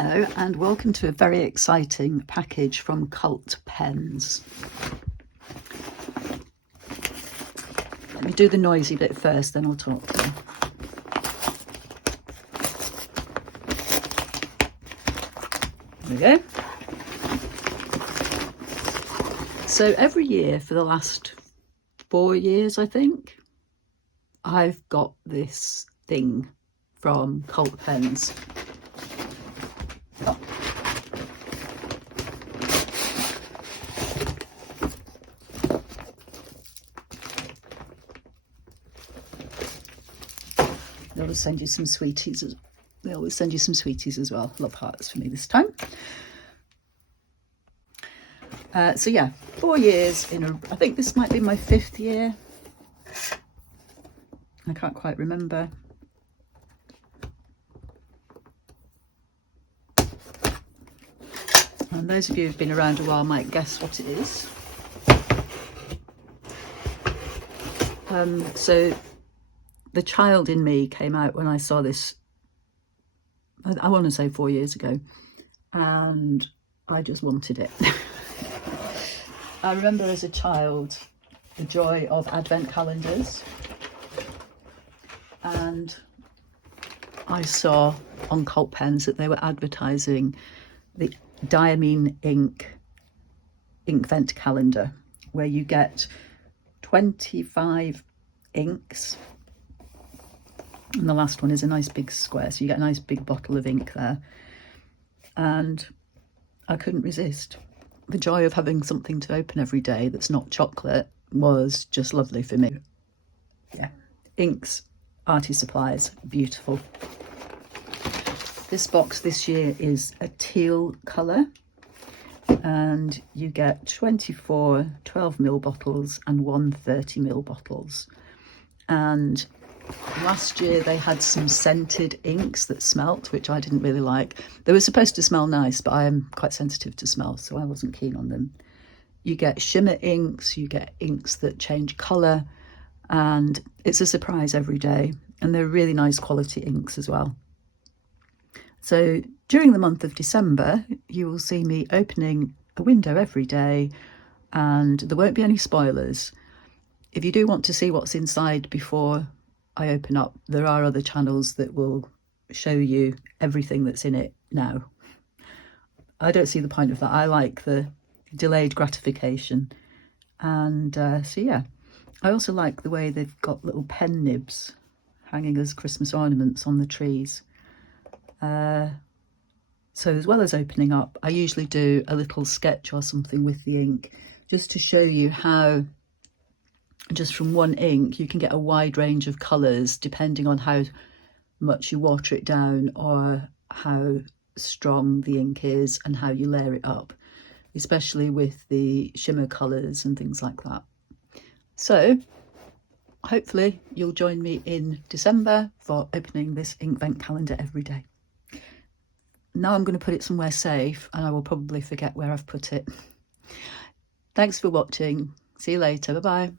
Hello and welcome to a very exciting package from Cult Pens. Let me do the noisy bit first, then I'll talk to you. There we go. So every year for the last 4 years, I think, I've got this thing from Cult Pens. They always send you some sweeties. They always send you some sweeties as well. Love hearts for me this time. So yeah, 4 years in a. I think this might be my 5th year. I can't quite remember. And those of you who've been around a while might guess what it is. So the child in me came out when I saw this, I want to say 4 years ago, and I just wanted it. I remember as a child the joy of advent calendars, and I saw on Cult Pens that they were advertising the Diamine Inkvent Calendar, where you get 25 inks, and the last one is a nice big square, so you get a nice big bottle of ink there. And I couldn't resist. The joy of having something to open every day that's not chocolate was just lovely for me. Yeah, inks, arty supplies, beautiful. This box this year is a teal colour, and you get 24 12ml bottles and 1 30ml bottles. And last year they had some scented inks that smelt, which I didn't really like. They were supposed to smell nice, but I am quite sensitive to smell, so I wasn't keen on them. You get shimmer inks, you get inks that change colour, and it's a surprise every day. And they're really nice quality inks as well. So during the month of December, you will see me opening a window every day, and there won't be any spoilers. If you do want to see what's inside before I open up, there are other channels that will show you everything that's in it now. I don't see the point of that. I like the delayed gratification. And so yeah, I also like the way they've got little pen nibs hanging as Christmas ornaments on the trees. So as well as opening up, I usually do a little sketch or something with the ink, just to show you how just from one ink you can get a wide range of colours depending on how much you water it down or how strong the ink is and how you layer it up, especially with the shimmer colours and things like that. So hopefully you'll join me in December for opening this Inkvent calendar every day. Now I'm going to put it somewhere safe, and I will probably forget where I've put it. Thanks for watching. See you later. Bye bye.